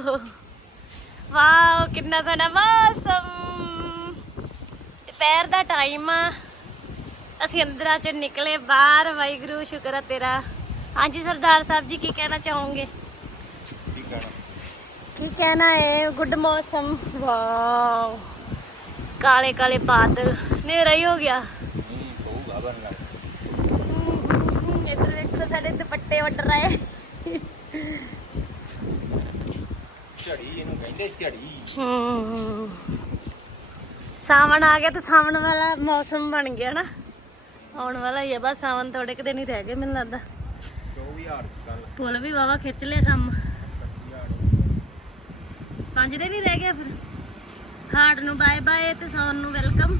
Wow wow ਕਿੰਨਾ ਸੋਹਣਾ ਮੌਸਮ। ਦੁਪਹਿਰ ਦਾ ਟਾਈਮ ਆ। ਅਸੀਂ ਅੰਦਰਾਂ ਚ ਨਿਕਲੇ ਬਾਹਰ। ਵਾਹਿਗੁਰੂ ਸ਼ੁਕਰ ਆ ਤੇਰਾ। ਹਾਂਜੀ ਸਰਦਾਰ ਸਾਹਿਬ ਜੀ ਕੀ ਕਹਿਣਾ ਚਾਹੋਗੇ? ਕੀ ਕਹਿਣਾ? ਹੈ ਗੁੱਡ ਮੌਸਮ। ਵਾਓ। ਕਾਲੇ ਕਾਲੇ ਬਾਦਲ। ਹਨੇਰਾ ਹੀ ਹੋ ਗਿਆ। ਇੱਧਰ ਦੇਖੋ ਸਾਡੇ ਦੁਪੱਟੇ ਉੱਡ ਰਹੇ। ਝੜੀ ਇਹਨੂੰ ਕਹਿੰਦੇ ਝੜੀ। ਹਮ। ਸਾਵਣ ਆ ਗਿਆ ਤੇ ਸਾਵਣ ਵਾਲਾ ਮੌਸਮ ਬਣ ਗਿਆ ਨਾ। ਆਉਣ ਵਾਲਾ ਹੀ ਆ ਬਸ ਸਾਵਣ ਥੋੜੇ ਕੁ ਦਿਨ ਹੀ ਰਹਿ ਗਏ ਮੈਨੂੰ ਲੱਗਦਾ। 24000 ਕੱਲ ਫੁੱਲ ਵੀ ਵਾਵਾ ਖਿੱਚ ਲਏ ਕੰਮ। 25000 ਪੰਜ ਦਿਨ ਹੀ ਰਹਿ ਗਏ ਫਿਰ। ਹਾਰਡ ਨੂੰ ਬਾਏ ਬਾਏ ਤੇ ਸਾਵਣ ਨੂੰ ਵੈਲਕਮ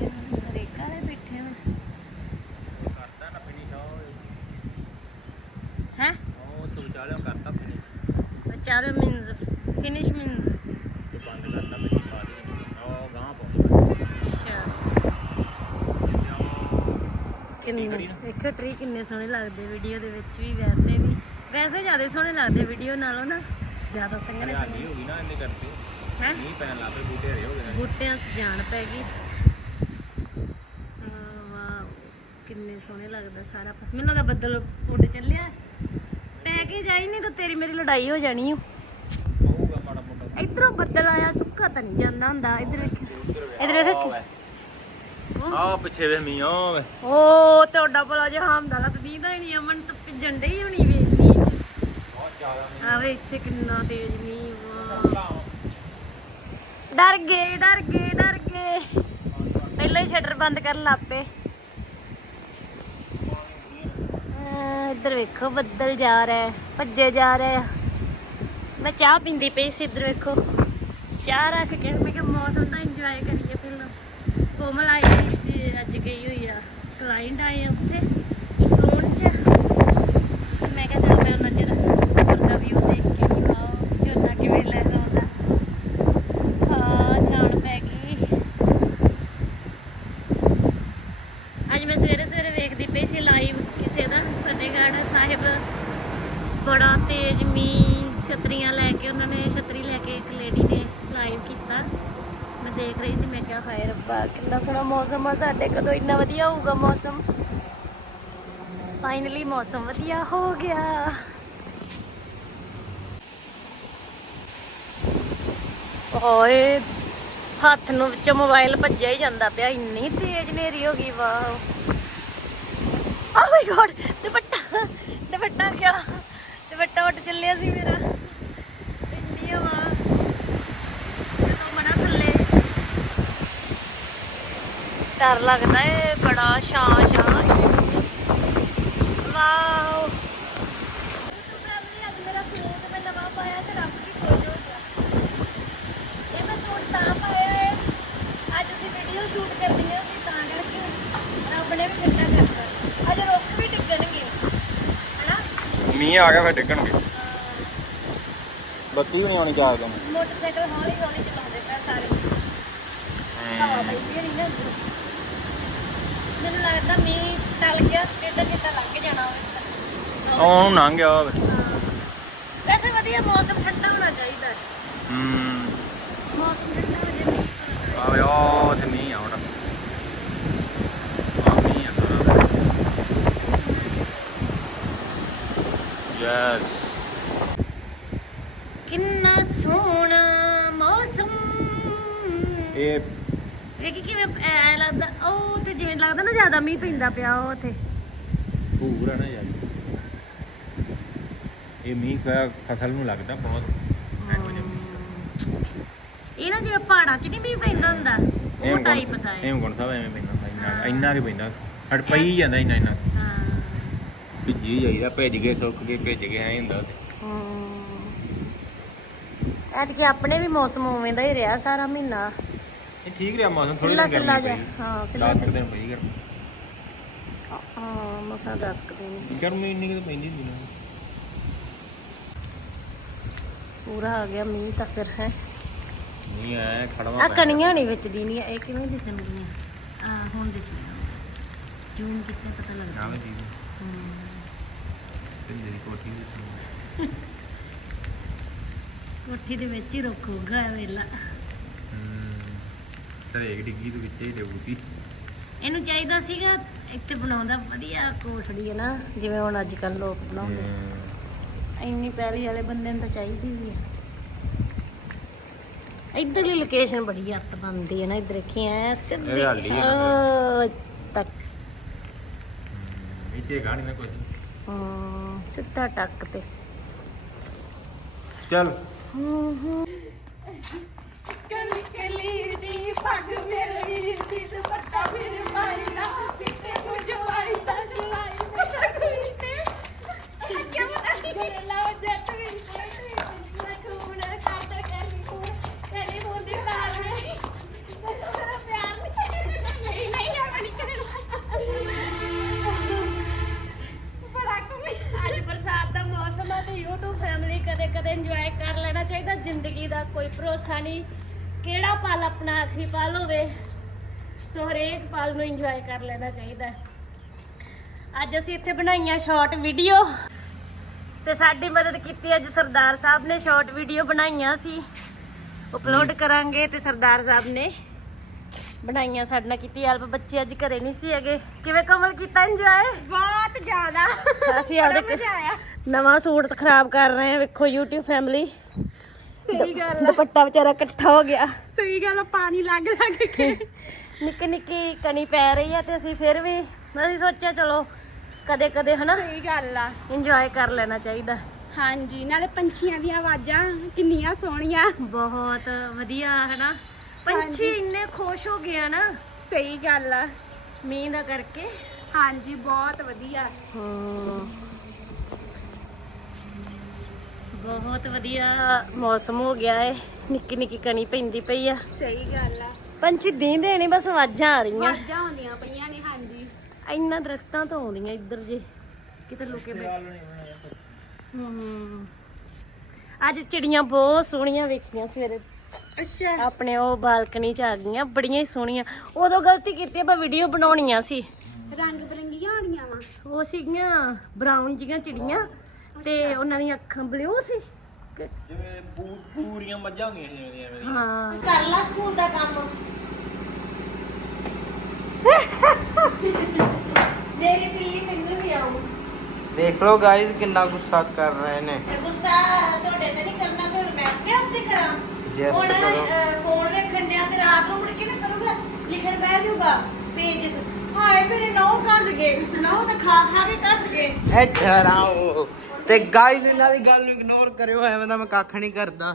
ਵਾਲੇ ਬੈਠੇ ਹੁਣ ਕਰਤਾ ਨਾ ਫਿਨਿਸ਼ ਹੈ ਉਹ ਤੂੰ ਚਾਲਿਓ ਕਰਤਾ ਫਿਨਿਸ਼ ਵਿਚਾਰੇ ਮੀਨਸ ਫਿਨਿਸ਼ ਮੀਨਸ ਤੇ ਬੰਦ ਕਰਤਾ ਫਿਨਿਸ਼ ਪਾ ਦੇ ਉਹ ਗਾਂ ਪਾਉਂਦਾ ਅੱਛਾ ਕਿੰਨੇ ਵੇਖੋ ਟਰੀ ਕਿੰਨੇ ਸੋਹਣੇ ਲੱਗਦੇ ਵੀਡੀਓ ਦੇ ਵਿੱਚ ਵੀ ਵੈਸੇ ਵੀ। ਵੈਸੇ ਜ਼ਿਆਦਾ ਸੋਹਣੇ ਲੱਗਦੇ ਵੀਡੀਓ ਨਾਲੋਂ ਨਾ। ਜ਼ਿਆਦਾ ਸੰਘਣੇ ਹਰਿਆਲੀ ਹੋ ਗਈ ਨਾ ਇਹਦੇ ਕਰਕੇ। ਹੈ? ਮੀਂਹ ਪੈਣ ਲੱਗ ਪਏ ਬੂਟੇ ਹਰੇ ਹੋ ਗਏ ਨੇ। ਬੂਟਿਆਂ 'ਚ ਜਾਣ ਪੈ ਗਈ। ਕਿੰਨੇ ਸੋਹਣੇ ਲੱਗਦਾ ਸਾਰਾ। ਮੈਨੂੰ ਤਾਂ ਬੱਦਲ ਉੱਡ ਚੱਲਿਆ। ਪੈ ਕੇ ਜਾਈ ਨਹੀਂ ਤਾਂ ਤੇਰੀ ਮੇਰੀ ਲੜਾਈ ਹੋ ਜਾਣੀ ਮੋਟਾ ਇਧਰੋਂ ਬੱਦਲ ਆਇਆ ਸੁੱਕਾ ਤਾਂ ਨਹੀਂ ਜਾਂਦਾ ਹੁੰਦਾ। ਇਧਰ ਵੇਖ ਇਧਰ ਵੇਖ। ਆ ਪਿੱਛੇ ਵੇ ਮੀਂਹ ਆ ਵੇ ਓ ਤੁਹਾਡਾ ਭਲਾ ਜੇ ਹਾਮਦਾ ਲਾ ਤੇ ਦੀਦਾ ਹੀ ਨਹੀਂ ਅਮਨ ਤਾਂ ਭਿੱਜਣ ਡਈ ਹੋਣੀ ਵੇ ਬਹੁਤ ਜ਼ਿਆਦਾ ਆਵੇ ਇੱਥੇ ਕਿੰਨਾ ਤੇਜ਼ ਮੀਂਹ ਵਾਹ। ਡਰ ਗਏ ਡਰ ਗਏ ਡਰ ਗਏ। ਪਹਿਲਾਂ ਹੀ ਸ਼ਟਰ ਬੰਦ ਕਰਨ ਲੱਪੇ ਇੱਧਰ ਵੇਖੋ ਬੱਦਲ ਜਾ ਰਿਹਾ ਭੱਜੇ ਜਾ ਰਹੇ ਮੈਂ ਚਾਹ ਪੀਂਦੀ ਪਈ ਸੀ ਇੱਧਰ ਵੇਖੋ। ਚਾਹ ਰੱਖ ਕੇ ਮੈਂ ਕਿਹਾ ਮੌਸਮ ਦਾ ਇੰਜੋਏ ਕਰੀਏ ਪਹਿਲਾਂ। ਕੋਮਲ ਆਈ ਹੋਈ ਸੀ, ਅੱਜ ਗਈ ਹੋਈ ਆ। ਕਲਾਇੰਟ ਆਏ ਆ ਉੱਥੇ ਸੋਨ ਚ। ਮੈਂ ਕਿਹਾ ਚੱਲ ਮੈਂ ਉਹਨਾਂ ਚਿਰ ਉੱਪਰ ਦਾ ਵਿਊ ਦੇਖ ਕੇ ਵੀ ਵਾਓ ਝੋਨਾ ਕਿਵੇਂ ਲਹਿਰਾਉਂਦਾ ਹਾਂ ਛਾਣ ਪੈ ਗਈ। ਅੱਜ ਮੈਂ ਸਵੇਰੇ ਸਵੇਰੇ ਵੇਖਦੀ ਪਈ ਸੀ ਲਾਈਵ ਕਿਸੇ ਦਾ, ਫਤਿਹਗੜ੍ਹ ਸਾਹਿਬ। ਬੜਾ ਤੇਜ਼ ਮੀਂਹ। ਛਤਰੀਆਂ ਲੈ ਕੇ, ਉਹਨਾਂ ਨੇ ਛਤਰੀ ਲੈ ਕੇ ਇੱਕ ਲੇਡੀ ਨੇ ਲਾਈਵ ਕੀਤਾ। ਮੈਂ ਦੇਖ ਰਹੀ ਸੀ, ਮੈਂ ਕਿਹਾ, ਹਾਏ ਰੱਬਾ, ਕਿੰਨਾ ਸੋਹਣਾ ਮੌਸਮ ਆ ਸਾਡੇ। ਕਦੋਂ ਇੰਨਾ ਵਧੀਆ ਹੋਊਗਾ ਮੌਸਮ? ਫਾਈਨਲੀ ਮੌਸਮ ਵਧੀਆ ਹੋ ਗਿਆ। ਓਏ, ਹੱਥ ਨੂੰ ਵਿੱਚ ਮੋਬਾਈਲ ਭੱਜਿਆ ਹੀ ਜਾਂਦਾ ਪਿਆ, ਇੰਨੀ ਤੇਜ਼ ਨੇਰੀ ਹੋ ਗਈ, ਵਾਓ। ਓ ਮਾਈ ਗॉड ਦੁਪੱਟਾ ਦੁਪੱਟਾ ਗਿਆ ਦੁਪੱਟਾ ਉੱਡ ਚੱਲਿਆ ਸੀ ਮੇਰਾ। ਇੰਨੀ ਹਵਾ ਜਦੋਂ ਮਨਾ ਥੱਲੇ। ਡਰ ਲੱਗਦਾ ਏ, ਬੜਾ ਛਾਂ ਛਾਂ ਵਾਓ ਮੇਰਾ ਸੂਟ ਮੈਂ ਨਵਾਂ ਪਾਇਆ ਤੇ ਰੱਬ ਦੀ ਖੋਜ ਹੋ ਗਿਆ ਇਹ ਮੈਂ ਸੂਟ ਤਾਂ ਪਾਇਆ ਹੈ ਅੱਜ ਅਸੀਂ ਵੀਡੀਓ ਸ਼ੂਟ ਕਰਨੀ ਹੈ ਅਸੀਂ ਤਾਂ ਕਰਕੇ ਰੱਬ ਨੇ ਵੀ ਕਿੰਨਾ ਕਰਤਾ ਅੱਜ ਰੁੱਖ ਵੀ ਡਿੱਗਣਗੇ ਹਨਾ ਮੀਂਹ ਆ ਗਿਆ ਫਿਰ ਡਿੱਗਣਗੇ। ਬੱਤੀ ਵੀ ਨਹੀਂ ਆਉਣੀ ਚਾਹੀਦੀ ਮੋਟਰਸਾਈਕਲ ਹੌਲੀ ਹੌਲੀ ਚਲਾਉਂਦੇ ਪਏ ਸਾਰੇ। ਹਵਾ ਪੈਂਦੀ ਨਹੀਂ ਨਾ ਅੰਦਰੋਂ। ਮੈਨੂੰ ਲੱਗਦਾ ਮੀਂਹ ਟਲ ਗਿਆ ਟੇਡਾ ਟੇਡਾ ਲੰਘ ਜਾਣਾ ਉਹਦੇ ਉਹਨੂੰ ਲੰਘ ਗਿਆ ਹੋਵੇ ਵੈਸੇ ਵਧੀਆ ਮੌਸਮ ਠੰਡਾ ਹੋਣਾ ਚਾਹੀਦਾ। ਹੈ। ਹੂੰ ਮੌਸਮ ਠੰਡਾ ਹੋ ਜੇ ਮੀਂਹ ਪੈਣਾ ਆਵੇ ਉਹ ਤੇ ਮੀਂਹ ਆਉਣਾ ਆ ਮੀਂਹ ਆ ਸਾਰਾ ਯੈਸ ਕਿੰਨਾ ਸੋਹਣਾ ਮੌਸਮ। ਇਹ ਵੇਖ ਕਿਵੇਂ ਐ ਲੱਗਦਾ ਉਹ ਤੇ ਜਿਵੇਂ ਲੱਗਦਾ ਨਾ ਜ਼ਿਆਦਾ ਮੀਂਹ ਪੈਂਦਾ ਪਿਆ ਉਹ ਤੇ ਪੂਰਾ ਨਾ ਯਾਰ। ਇਹ ਮੀਂਹ ਪਿਆ ਫਸਲ ਨੂੰ ਲੱਗਦਾ ਬਹੁਤ। ਇਹੋ ਜਿਹਾ ਮੀਂਹ। ਇਹ ਨਾ ਜਿਵੇਂ ਪਹਾੜਾਂ 'ਚ ਨਹੀਂ ਮੀਂਹ ਪੈਂਦਾ ਹੁੰਦਾ ਉਹ ਟਾਈਪ ਦਾ ਹੈ। ਇਹ ਗੁਣ ਸਾਹਿਬ ਐਵੇਂ ਪੈਂਦਾ ਹੁੰਦਾ, ਇੰਨਾ ਇੰਨਾ ਕਿ ਪੈਂਦਾ। ਹਟ ਪਈ ਜਾਂਦਾ ਇੰਨਾ ਇੰਨਾ। ਹਾਂ ਭਿੱਜੀ ਜਾਈਦਾ ਭਿੱਜ ਗਏ ਸੁੱਕ ਗਏ ਭਿੱਜ ਗਏ ਐਂ ਹੁੰਦਾ ਤੇ ਐਤਕੀ ਆਪਣੇ ਵੀ ਮੌਸਮ ਉਵੇਂ ਦਾ ਹੀ ਰਿਹਾ ਸਾਰਾ ਮਹੀਨਾ। ਇਹ ਠੀਕ ਰਿਹਾ ਮੌਸਮ ਥੋੜੀ ਸਿੱਲਾ ਜਿਹੀ ਸਿੱਲਾ ਜਿਹਾ। ਹਾਂ ਸਿੱਲਾ ਸਿੱਲਾ। ਦਿਨ ਪਈ ਗਰਮੀ। ਹਾਂ ਮਸਾਂ ਦਸ ਕੁ ਦਿਨ। ਗਰਮੀ ਇੰਨੀ ਕਿ ਪੈਂਦੀ ਨਹੀਂ ਪੂਰਾ ਆ ਗਿਆ ਮੀਂਹ ਤਾਂ ਫਿਰ ਹੈ। ਨਹੀਂ ਐ ਖੜਵਾ ਆ ਕਣੀਆਂ ਨਹੀਂ ਵਿੱਚ ਦੀ ਨਹੀਂ ਇਹ ਕਿਵੇਂ ਦਿਸਣਗੀਆਂ? ਆ ਹੁਣ ਦਿਸਣਗੀਆਂ। ਜੂਮ ਕਿੱਥੇ ਪਤਾ ਲੱਗਦਾ। ਹਮ। ਢਿੱਲੇ ਦੀ ਕੋਠੀ ਵਿੱਚ ਕੋਠੀ ਦੇ ਵਿੱਚ ਹੀ ਰੱਖੂਗਾ ਇਹ ਵੇਲਾ। ਤਰੇਕ ਡਿੱਗੀ ਤੋਂ ਵਿੱਚ ਹੀ ਦੇਊਗੀ। ਇਹਨੂੰ ਚਾਹੀਦਾ ਸੀਗਾ ਇੱਥੇ ਬਣਾਉਂਦਾ ਵਧੀਆ ਕੋਠੜੀ ਹੈ ਨਾ ਜਿਵੇਂ ਹੁਣ ਅੱਜ ਕੱਲ ਲੋਕ ਬਣਾਉਂਦੇ। ਇੰਨੀ ਪੈਲੀ ਵਾਲੇ ਬੰਦੇ ਨੂੰ ਤਾਂ ਚਾਹੀਦੀ ਵੀ ਹੈ। ਇੱਧਰਲੀ ਲੋਕੇਸ਼ਨ ਬੜੀ ਅੱਤ ਬੰਦੀ ਹੈ ਨਾ ਇੱਧਰ ਦੇਖੀ ਐ ਸਿੱਧੀ ਇਹ ਹਾਲੀ ਹੈ ਉਹ ਤੱਕ। ਇੱਥੇ ਗਾਣੀ ਨਾ ਕੋਈ ਸਿੱਧਾ ਟੱਕ ਤੇ ਚੱਲ ਕਲੀ ਕਲੀ ਦੀ ਪੱਗ ਮੇਰੀ ਦੀ ਦੁਪੱਟਾ ਮੇਰੇ ਭਾਈ ਦਾ ਕੋਈ ਭਰੋਸਾ ਨਹੀਂ। ਕਿਹੜਾ ਪਲ ਆਪਣਾ ਆਖਰੀ ਪਲ ਹੋਵੇ ਸੋ ਹਰੇਕ ਪਲ ਨੂੰ ਇੰਜੋਏ ਕਰ ਲੈਣਾ ਚਾਹੀਦਾ ਹੈ। ਅੱਜ ਅਸੀਂ ਇੱਥੇ ਬਣਾਈਆਂ ਸ਼ਾਰਟ ਵੀਡੀਓ ਤੇ ਸਾਡੀ ਮਦਦ ਕੀਤੀ ਅੱਜ ਸਰਦਾਰ ਸਾਹਿਬ ਨੇ ਸ਼ਾਰਟ ਵੀਡੀਓ ਬਣਾਈਆਂ ਸੀ। ਅਪਲੋਡ ਕਰਾਂਗੇ ਤੇ ਸਰਦਾਰ ਸਾਹਿਬ ਨੇ ਬਣਾਈਆਂ ਸਾਡੇ ਨਾਲ ਕੀਤੀ ਹੈਲਪ ਬੱਚੇ ਅੱਜ ਘਰੇ ਨਹੀਂ ਸੀ ਹੈਗੇ। ਕਿਵੇਂ ਕਮਲ ਕੀਤਾ ਇੰਜੋਏ ਬਹੁਤ ਜ਼ਿਆਦਾ। ਅਸੀਂ ਆਪਦੇ ਨਵਾਂ ਸੂਟ ਖਰਾਬ ਕਰ ਰਹੇ ਆ ਵੇਖੋ YouTube ਫੈਮਿਲੀ ਸਹੀ ਗੱਲ ਦੁਪੱਟਾ ਵਿਚਾਰਾ ਇਕੱਠਾ ਹੋ ਗਿਆ। ਸਹੀ ਗੱਲ ਆ, ਪਾਣੀ ਲੱਗ ਲੱਗ ਕੇ। ਨਿੱਕੀ ਨਿੱਕੀ ਕਣੀ ਪੈ ਰਹੀ ਆ ਤੇ ਅਸੀਂ ਫਿਰ ਵੀ ਅਸੀਂ ਸੋਚਿਆ ਚਲੋ ਕਦੇ ਕਦੇ ਹਨਾ ਸਹੀ ਗੱਲ ਆ। ਇੰਜੋਏ ਕਰ ਲੈਣਾ ਚਾਹੀਦਾ। ਹਾਂਜੀ ਨਾਲੇ ਪੰਛੀਆਂ ਦੀਆਂ ਆਵਾਜ਼ਾਂ ਕਿੰਨੀਆਂ ਸੋਹਣੀਆਂ। ਬਹੁਤ ਵਧੀਆ ਹਨਾ। ਪੰਛੀ ਇੰਨੇ ਖੁਸ਼ ਹੋ ਗਏ ਆ ਨਾ। ਸਹੀ ਗੱਲ ਆ। ਮੀਂਹ ਦਾ ਕਰਕੇ। ਹਾਂਜੀ ਬਹੁਤ ਵਧੀਆ। ਬਹੁਤ ਵਧੀਆ ਮੌਸਮ ਹੋ ਗਿਆ ਏ। ਨਿੱਕੀ ਨਿੱਕੀ ਕਣੀ ਪੈਂਦੀ ਪਈ ਆ। ਸਹੀ ਗੱਲ ਆ। ਪੰਛੀ ਦੀਂਦੇ ਨਹੀਂ ਬਸ ਆਵਾਜ਼ਾਂ ਆ ਰਹੀਆਂ। ਆਵਾਜ਼ਾਂ ਆਉਂਦੀਆਂ ਪਈਆਂ ਨੇ ਹਾਂਜੀ। ਇੰਨਾ ਦਰਖਤਾਂ ਤੋਂ ਆਉਂਦੀਆਂ ਇੱਧਰ ਜੇ ਕਿਤੇ ਲੁਕੇ ਬੈ ਹੂੰ। ਅੱਜ ਚਿੜੀਆਂ ਬਹੁਤ ਸੋਹਣੀਆਂ ਵੇਖੀਆਂ ਸਵੇਰੇ। ਅੱਛਾ। ਆਪਣੇ ਉਹ ਬਾਲਕਨੀ ਚ ਆ ਗਈਆਂ ਬੜੀਆਂ ਹੀ ਸੋਹਣੀਆਂ। ਉਦੋਂ ਗਲਤੀ ਕੀਤੀ ਆਪਾਂ ਵੀਡੀਓ ਬਣਾਉਣੀਆਂ ਸੀ। ਰੰਗ ਬਰੰਗੀਆਂ ਹੋਣੀਆਂ ਵਾ। ਉਹ ਸੀਗੀਆਂ ਬਰਾਊਨ ਜੀਆਂ ਚਿੜੀਆਂ। ਤੇ ਉਹਨਾਂ ਦੀਆਂ ਅੱਖਾਂ ਬਲਿਊ ਸੀ। ਜਿਵੇਂ ਪੂਰੀਆਂ ਮੱਝਾਂ ਹੁੰਦੀਆਂ ਜਿਵੇਂ ਦੀਆਂ ਐਵੇਂ ਹਾਂ। ਕਰ ਲਾ ਸਕੂਲ ਦਾ ਕੰਮ। ਮੇਰੀ ਬਿੱਲੀ ਮੈਨੂੰ ਵੀ ਆਉ ਦੇਖ ਲਓ ਗਾਇਸ ਕਿੰਨਾ ਗੁੱਸਾ ਕਰ ਰਹੇ ਨੇ। ਤੇ ਗੁੱਸਾ ਤੁਹਾਡੇ ਤੇ ਨਹੀਂ ਕਰਨਾ ਤੇ ਹੁਣ ਮੈਂ ਆਪਣੇ ਆਪ ਤੇ ਕਰਾਂ Yes, ਹੁਣ ਕਰੋ। ਫੋਨ ਵੇਖਣ ਡਿਆ ਤੇ ਰਾਤ ਨੂੰ ਮੁੜ ਕੇ ਨਾ ਕਰੂਗਾ ਲਿਖਣ ਬਹਿ ਜਾਊਗਾ। ਪੇਜਸ ਹਾਏ ਮੇਰੇ ਨੌ ਕੱਸ ਗਏ। ਨੌ ਤਾਂ ਖਾ ਖਾ ਕੇ ਕੱਸ ਗਏ। ਇੱਧਰ ਆਓ। ਤੇ ਗਾਇਸ ਇਹਨਾਂ ਦੀ ਗੱਲ ਨੂੰ ਇਗਨੋਰ ਕਰਿਓ ਐਵੇਂ ਤਾਂ ਮੈਂ ਕੱਖ ਨਹੀਂ ਕਰਦਾ।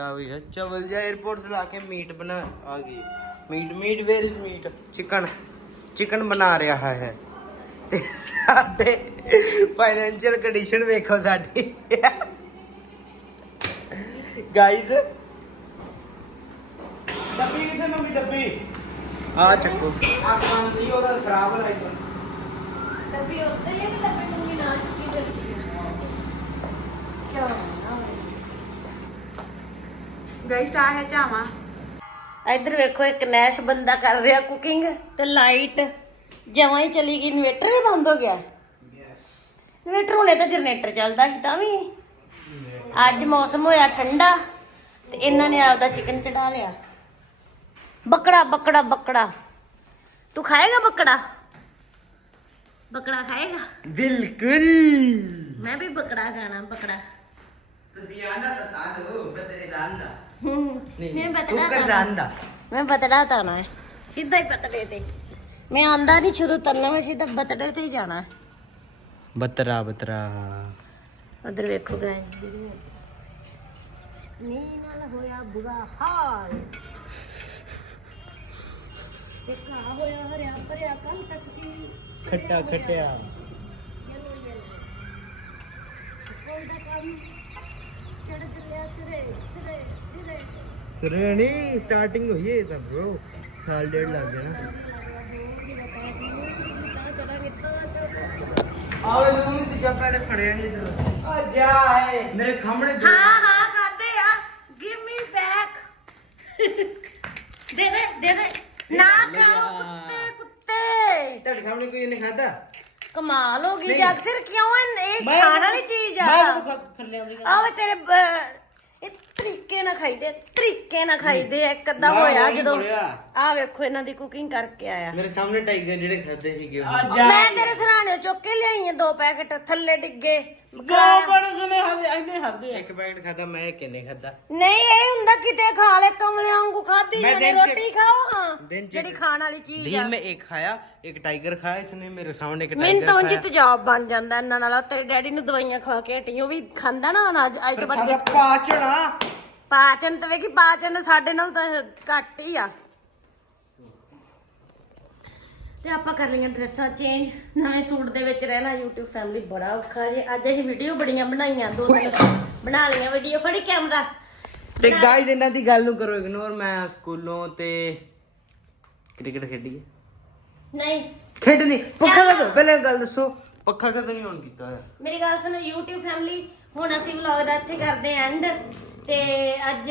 ਆ ਵੀ ਹੈ ਚਵਲ ਜਾ 에어ਪੋਰਟ ਸੇ ਲਾ ਕੇ ਮੀਟ ਬਣਾ ਆ ਗਈ। Meat meat where is meat chicken chicken ਬਣਾ ਰਿਹਾ ਹੈ ਤੇ ਸਾਡੇ ਫਾਈਨੈਂਸ਼ੀਅਲ ਕੰਡੀਸ਼ਨ ਵੇਖੋ ਸਾਡੀ। ਗਾਇਸ ਡੱਬੀ ਕਿੱਥੇ ਮੰਮੀ ਡੱਬੀ? ਆ ਚੱਕੋ। ਆ ਕੰਮ ਨਹੀਂ ਉਹਦਾ ਖਰਾਬ ਲਾਈਟ ਤੱਬੀ ਉੱਤੇ ਹੀ ਤੱਬੀ ਮੰਮੀ ਨਾਲ ਚੁੱਕੀ ਆ ਹੈ ਚਾਵਾ। ਇੱਧਰ ਵੇਖੋ ਇੱਕ ਨੈਸ਼ ਬੰਦਾ ਕਰ ਰਿਹਾ ਕੁਕਿੰਗ ਤੇ ਲਾਈਟ ਜਮਾਂ ਹੀ ਚਲੀ ਗਈ ਇਨਵੇਟਰ ਵੀ ਬੰਦ ਹੋ ਗਿਆ। ਇਨਵੇਟਰ ਹੁਣੇ ਤਾਂ ਜਨਰੇਟਰ ਚੱਲਦਾ ਸੀ ਤਾਂ ਵੀ। ਅੱਜ ਮੌਸਮ ਹੋਇਆ ਠੰਡਾ ਤੇ ਇਹਨਾਂ ਨੇ ਆਪਦਾ ਚਿਕਨ ਚੜਾ ਲਿਆ। ਬੱਕੜਾ ਬੱਕੜਾ ਬੱਕੜਾ। ਤੂੰ ਖਾਏਗਾ ਬੱਕੜਾ? ਬੱਕੜਾ ਖਾਏਗਾ? ਬਿਲਕੁਲ। ਮੈਂ ਵੀ ਬੱਕੜਾ ਖਾਣਾ ਬੱਕੜਾ। ਤੁਸੀਂ ਆਂਦਾ ਤਾਂ ਤਾਂ ਦੋ ਬਤਰੇ ਦਾਂਦਾ ਹੂੰ। ਨਹੀਂ ਮੈਂ ਤੂੰ ਬਤੜਾ ਕਰ ਦਾਂਦਾ ਮੈਂ ਬਤੜਾ ਤਾਣਾ ਹੈ ਸਿੱਧਾ ਹੀ ਬਤੜੇ ਤੇ। ਮੈਂ ਆਂਦਾ ਨਹੀਂ ਸ਼ੁਰੂ ਤਰਨਾ ਮੈਂ ਸਿੱਧਾ ਬਤੜੇ ਤੇ ਹੀ ਜਾਣਾ। ਬਤਰਾ ਬਤਰਾ। ਉਧਰ ਵੇਖੋ ਗਾਇਸ ਨੀ ਨਾਲ ਹੋਇਆ ਬੁਰਾ ਹਾਲ। ਤੇ ਕਾ ਹੋਇਆ ਹਰਿਆ ਭਰਿਆ ਕੱਲ ਤੱਕ ਸੀ। ਖੱਟਾ ਖਟਿਆ। ਕੋਈ ਦਾ ਕੰਮ ਚੜ ਚੱਲਿਆ ਸਿਰੇ ਸਿਰੇ ਸਿਰੇ ਸਰੇਣੀ ਸਟਾਰਟਿੰਗ ਹੋਈ ਹੈ ਤਾਂ ਬ్రో ਸਾਲ ਡੇਢ ਲੱਗ ਗਿਆ ਨਾ। ਆਵੇ ਤੂੰ ਤੇ ਜੱਪਾੜੇ ਫੜਿਆ ਨਹੀਂ ਆ ਜਾ ਹੈ ਮੇਰੇ ਸਾਹਮਣੇ ਹਾਂ ਹਾਂ ਖਾਦੇ ਆ ਗਿਵ ਮੀ ਬੈਕ ਦੇ ਨਹੀਂ ਕਮਾਲ ਹੋ ਗਈ। ਜਗਸਿਰ ਕਿਉਂ ਇਹ ਇਹ ਮੈਂ- ਖਾਣ ਵਾਲੀ ਚੀਜ਼ ਆ। ਮੈਂ ਤਾਂ ਥੱਲੇ ਆਉਂਦੀ ਆਵੇ ਤੇਰੇ ਬ- ਇਹ ਤਰੀਕੇ ਨਾਲ ਖਾਈਦੇ ਤਰੀਕੇ ਨਾਲ ਖਾਈਦੇ ਆ। ਇੱਕ ਅੱਧਾ ਹੋਇਆ ਉਹੀ ਜਦੋਂ ਬੋਲਿਆ। ਆ ਵੇਖੋ ਇਹਨਾਂ ਦੀ ਕੁਕਿੰਗ ਕਰਕੇ ਆਇਆ। ਮੇਰੇ ਸਾਹਮਣੇ ਟਾਈਗਰ ਜਿਹੜੇ ਖਾਦੇ ਸੀਗੇ ਉਹ। ਮੈਂ ਤੇਰੇ ਸਰਾਣੇ ਚੁੱਕ ਕੇ ਲਿਆਈ ਆ ਦੋ ਪੈਕਟ ਥੱਲੇ ਡਿੱਗੇ। ਇੱਕ ਪੈਕਟ ਖਾਦਾ ਮੈਂ ਕਿੰਨੇ ਖਾਦਾ ਨਹੀਂ ਇਹ ਹੁੰਦਾ ਕਿਤੇ ਖਾ ਲੈ ਕਮਲਿਆਂ ਵਾਂਗੂ ਖਾਦੀ ਮੈਂ ਜਾਣੀ ਦਿਨ ਚ- ਰੋਟੀ ਖਾਓ ਹਾਂ ਦਿਨ ਚ- ਜਿਹੜੀ ਖਾਣ ਵਾਲੀ ਚੀਜ਼ दिन ਆ में एक खाया एक टाइगर खाया इसने मेरे सामने एक ਮੈਨੂੰ टाइगर ਤਾਂ खाया ਉਂਝ ਤੇਜ਼ਾਬ ਬਣ ਜਾਂਦਾ ਇਹਨਾਂ ਨਾਲ ਤੇਰੇ ਡੈਡੀ ਨੂੰ ਦਵਾਈਆਂ ਖਵਾ ਕੇ ਹਟੀ ਉਹ ਵੀ ਖਾਂਦਾ ਨਾ ਹੁਣ ਅੱਜ ਅੱਜ ਤੋਂ ਬਾਅਦ सारा पाचना ਪਾਚਨ ਤੇ ਵੇਖੀ ਪਾਚਨ ਸਾਡੇ ਨਾਲ ਤਾਂ ਘੱਟ ਹੀ ਆ ਤੇ ਆਪਾਂ ਕਰ ਲਈਆਂ ਡਰੈਸਾਂ ਚੇਂਜ ਨਵੇਂ ਸੂਟ ਦੇ ਵਿੱਚ ਰਹਿਣਾ YouTube ਫੈਮਿਲੀ ਬੜਾ ਔਖਾ ਜੇ। ਅੱਜ ਅਸੀਂ ਵੀਡੀਓ ਬੜੀਆਂ ਬਣਾਈਆਂ ਦੋ ਤਿੰਨ ਬਣਾ ਲਈਆਂ ਵੀਡੀਓ ਫੜੀ ਕੈਮਰਾ ਤੇ ਗਾਇਜ਼ ਇਹਨਾਂ ਦੀ ਗੱਲ ਨੂੰ ਕਰੋ ਇਗਨੋਰ ਮੈਂ ਸਕੂਲੋਂ ਤੇ ਕ੍ਰਿਕਟ ਖੇਡੀ ਨਹੀਂ। ਖੇਡਣੀ। ਪੱਖਾ ਕਦੋਂ ਪਹਿਲੇ ਗੱਲ ਦੱਸੋ ਪੱਖਾ ਕਦੋਂ ਨਹੀਂ ਔਨ ਕੀਤਾ ਹੋਇਆ। ਮੇਰੀ ਗੱਲ ਸੁਣੋ YouTube ਫੈਮਿਲੀ ਹੁਣ ਅਸੀਂ ਵਲੌਗ ਦਾ ਇੱਥੇ ਕਰਦੇ ਐਂਡ ਤੇ ਅੱਜ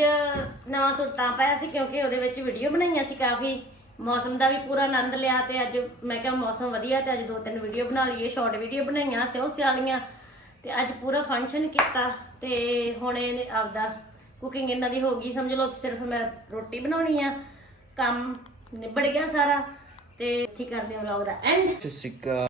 ਨਵਾਂ ਸੂਟ ਤਾਂ ਪਾਇਆ ਸੀ ਕਿਉਂਕਿ ਉਹਦੇ ਵਿੱਚ ਵੀਡੀਓ ਬਣਾਈਆਂ ਸੀ ਕਾਫੀ। ਮੌਸਮ ਦਾ ਵੀ ਪੂਰਾ ਆਨੰਦ ਲਿਆ ਤੇ ਅੱਜ ਮੈਂ ਕਿਹਾ ਮੌਸਮ ਵਧੀਆ ਤੇ ਅੱਜ ਦੋ ਤਿੰਨ ਵੀਡੀਓ ਬਣਾ ਲਈਏ ਸ਼ਾਰਟ ਵੀਡੀਓ ਬਣਾਈਆਂ ਸਿਓ ਸਿਆਲੀਆਂ ਤੇ ਅੱਜ ਪੂਰਾ ਫੰਕਸ਼ਨ ਕੀਤਾ ਤੇ ਹੁਣ ਇਹ ਆਪਦਾ ਕੁਕਿੰਗ ਇਹਨਾਂ ਦੀ ਹੋ ਗਈ, ਸਮਝ ਲਓ ਸਿਰਫ ਮੈਂ ਰੋਟੀ ਬਣਾਉਣੀ ਆ, ਕੰਮ ਨਿਬੜ ਗਿਆ ਸਾਰਾ ਤੇ ਇੱਥੇ ਕਰਦੇ ਹਾਂ ਵਲੌਗ ਦਾ ਐਂਡ ਸਤਿ